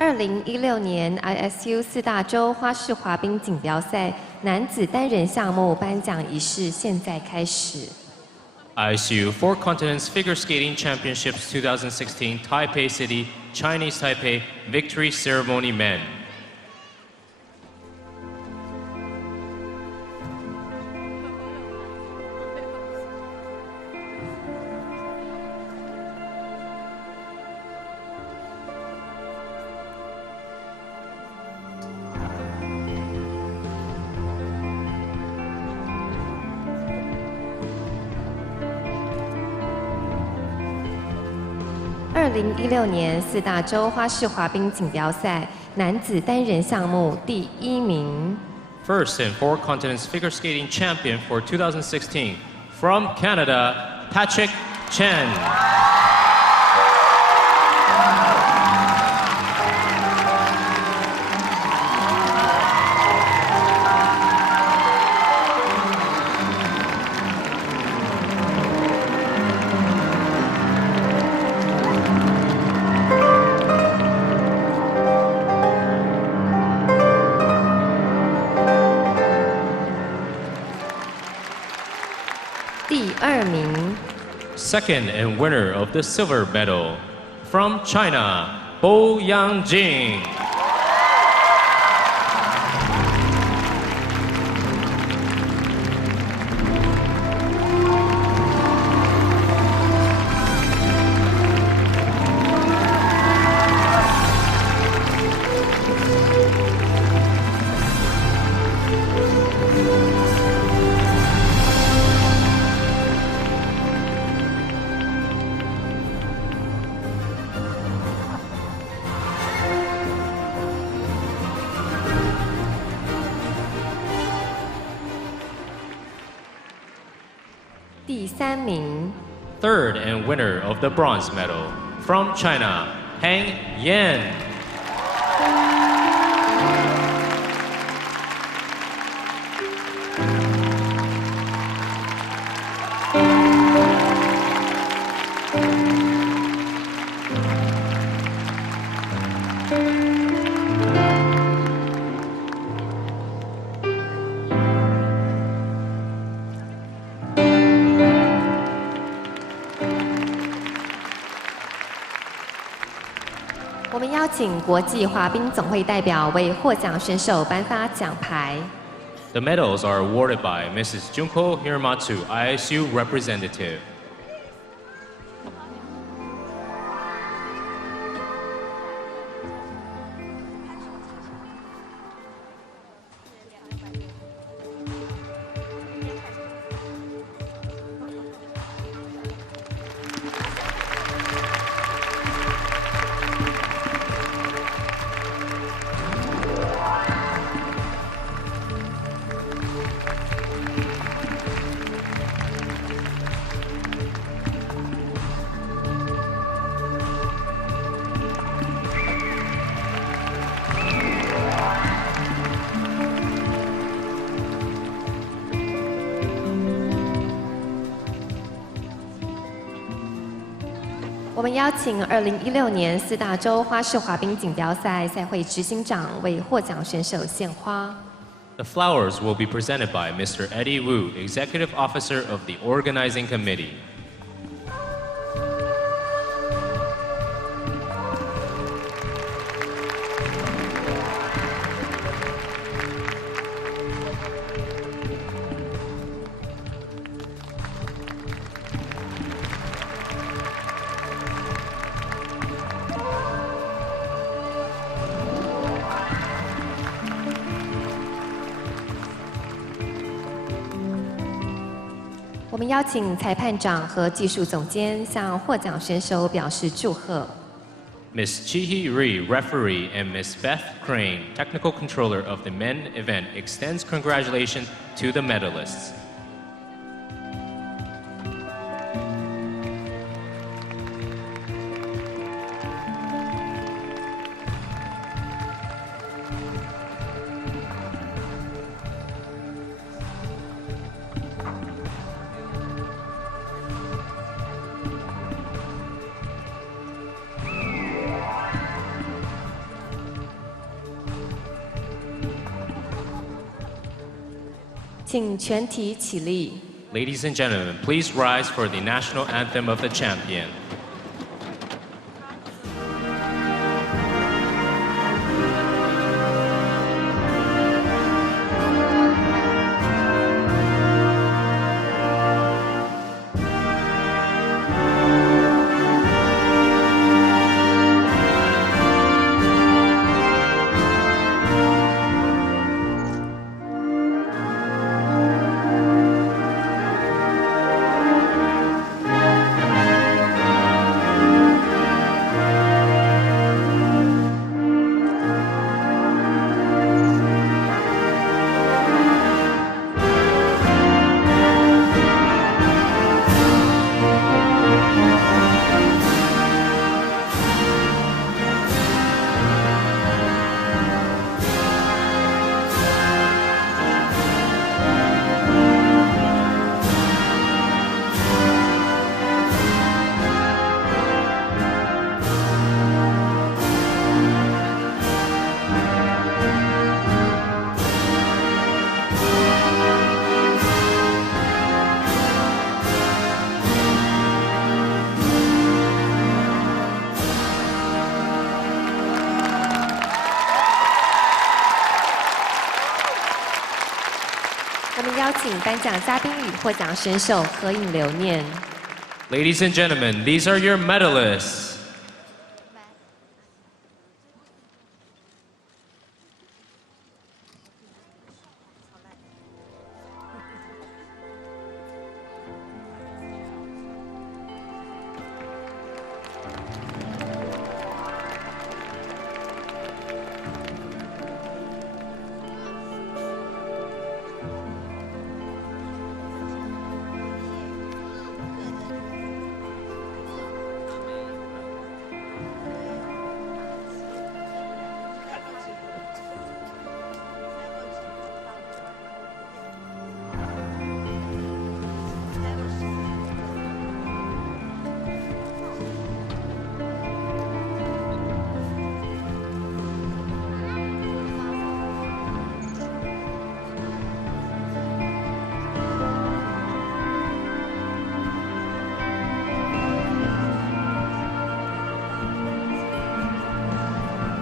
2016年 ISU 4大洲花式滑冰锦标赛男子单人项目颁奖仪式现在开始。ISU Four Continents Figure Skating Championships 2016 Taipei City, Chinese Taipei Victory Ceremony Men.2016年4大洲花式滑冰锦标赛男子单人项目第1名。First and Four Continents Figure Skating Champion for 2016 from Canada, Patrick Chen. Second and winner of the silver medal from China, Bo Yangjing. Third and winner of the bronze medal from China, Hang Yan.我们邀请国际滑冰总会代表为获奖选手颁发奖牌。The medals are awarded by Mrs. Junko Hiramatsu, ISU representative. 我们邀请2016年4大洲花式滑冰锦标赛赛会执行长为获奖选手献花。The flowers will be presented by Mr. Eddie Wu, Executive Officer of the Organizing Committee. 我们邀请裁判长和技术总监向获奖选手表示祝贺。Ms. Chihi Ri, referee, and Ms. Beth Crane, technical controller of the men event, extends congratulations to the medalists. 请全体起立。 Ladies and gentlemen, please rise for the national anthem of the champion. 我们邀请颁奖嘉宾与获奖选手合影留念。 Ladies and gentlemen, these are your medalists.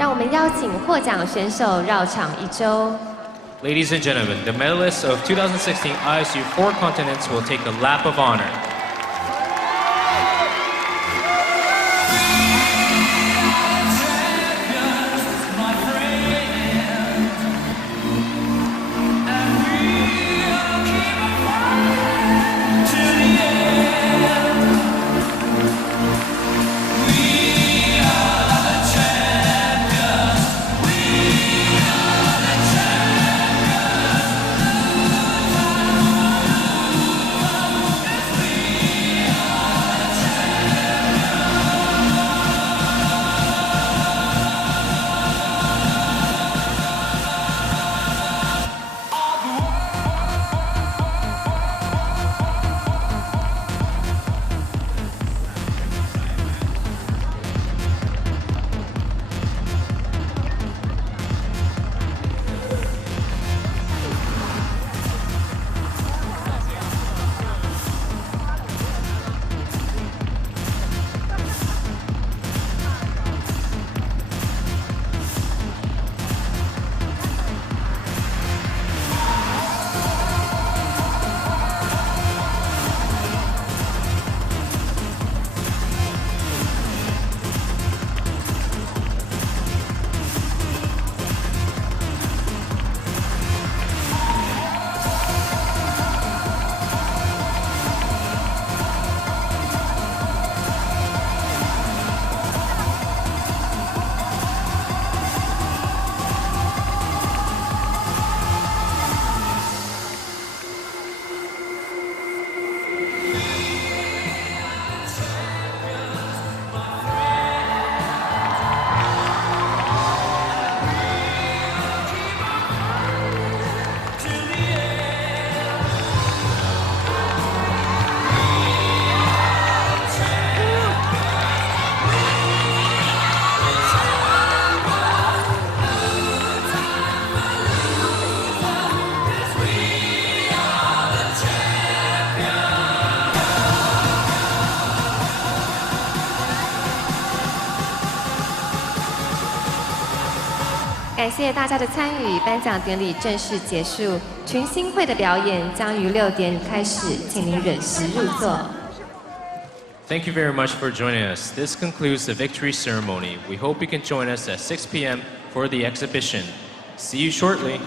让我们邀请获奖选手绕场一周。 Ladies and gentlemen, the medalists of 2016 ISU 4 Continents will take a lap of honor. 感谢大家的参与，颁奖典礼正式结束，群星会的表演将于6点开始，请您准时入座。Thank you very much for joining us. This concludes the victory ceremony. We hope you can join us at 6 p.m. for the exhibition. See you shortly.